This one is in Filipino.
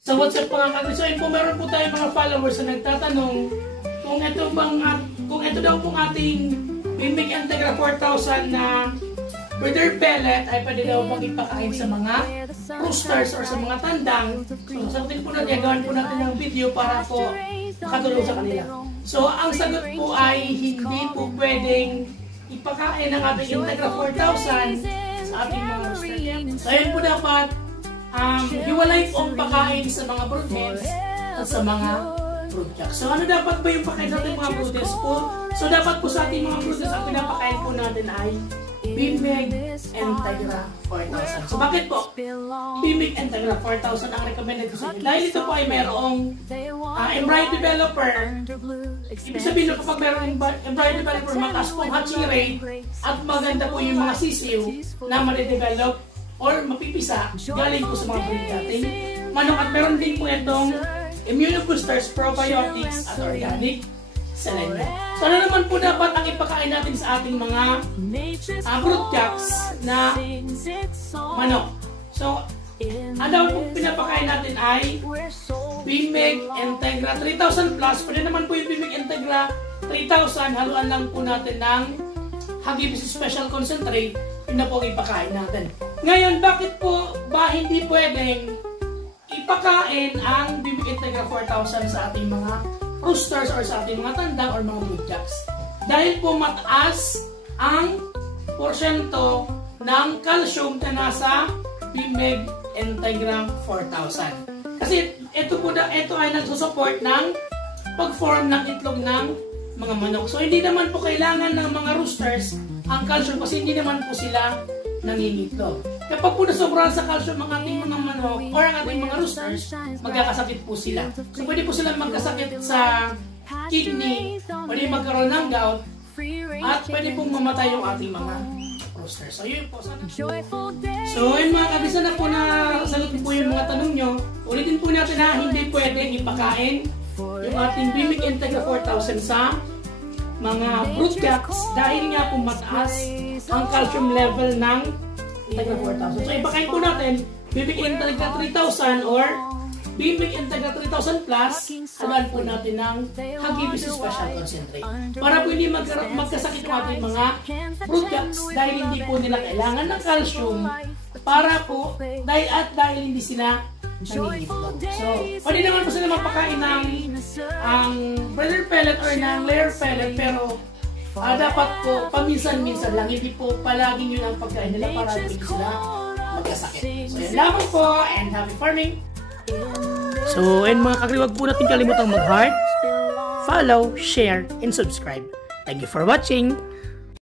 So what's up mga kagri? So ayun po, meron po tayong mga followers na nagtatanong kung ito daw pong ating Bimig Integra 4000 na breeder pellet ay pwede daw pang ipakain sa mga roosters or sa mga tandang. So sagutin po natin, gawin po natin ng video para po makatulong sa kanila. So ang sagot po ay hindi po pwedeng ipakain ng ating Integra 4000 sa ating mga roosters. So ayun po dapat hiwalay po ang pakain sa mga broodhens at sa mga broodjacks. So ano dapat ba yung pakain sa ating mga broodhens po? So dapat po sa ating mga broodhens ang pinapakain po natin ay Bimig Integra 4000. So bakit po Bimig Integra 4000 ang recommended ko sa inyo? Dahil ito po ay mayroong embryo developer. Ibig sabihin kapag mayroong embryo developer, mataas po ang hatching rate at maganda po yung mga sisiw na ma-develop or mapipisa galing po sa mga breed natin manok. At meron din po itong immunoboosters, probiotics at organic selenium. So ano naman po dapat ang ipakain natin sa ating mga broodjacks na manok? So ang dapat po pinapakain natin ay Bimig Integra 3000 plus. Pwede naman po yung Bimig Integra 3000, haluan lang po natin ng Hagibis Special Concentrate. Yun na po ipakain natin. Ngayon, bakit po ba hindi pwedeng ipakain ang Bimig Integra 4000 sa ating mga roosters or sa ating mga tandang or mga broodjacks? Dahil po mataas ang porsyento ng calcium na nasa Bimig Integra 4000. Kasi ito ay nagsusupport ng pag-form ng itlog ng mga manok. So hindi naman po kailangan ng mga roosters ang calcium kasi hindi naman po sila nangingitlog. Kapag po nasobrahan sa calcium ang ating mga manok or ang ating mga roosters, magkakasakit po sila. So pwede po silang magkasakit sa kidney, pwede magkaroon ng gout, at pwede pong mamatay yung ating mga roosters. So yun po. So yun mga kabisa na po na sagot po yung mga tanong nyo. Ulitin po natin na hindi pwedeng ipakain yung ating Bimig Integra 4000 sa mga broodjacks dahil nga po mataas ang calcium level ng Integra 4000. So ipakain po natin Bimig Integra 3000 or Bimig Integra 3000 plus, haluan po natin ng Hagibis Special Concentrate para po hindi magkasakit ang ating mga broodjacks dahil hindi po nila kailangan ng calcium para po dahil hindi sila nangingitlog. So pwede naman po sila mapakain ng breeder pellet or ng layer pellet, pero dapat po paminsan-minsan lang, hindi po palagi yun ang pagkain nila para hindi sila magkasakit. So yan lamang po, and happy farming! So and mga kakri, wag po natin kalimutang mag-heart, follow, share, and subscribe. Thank you for watching!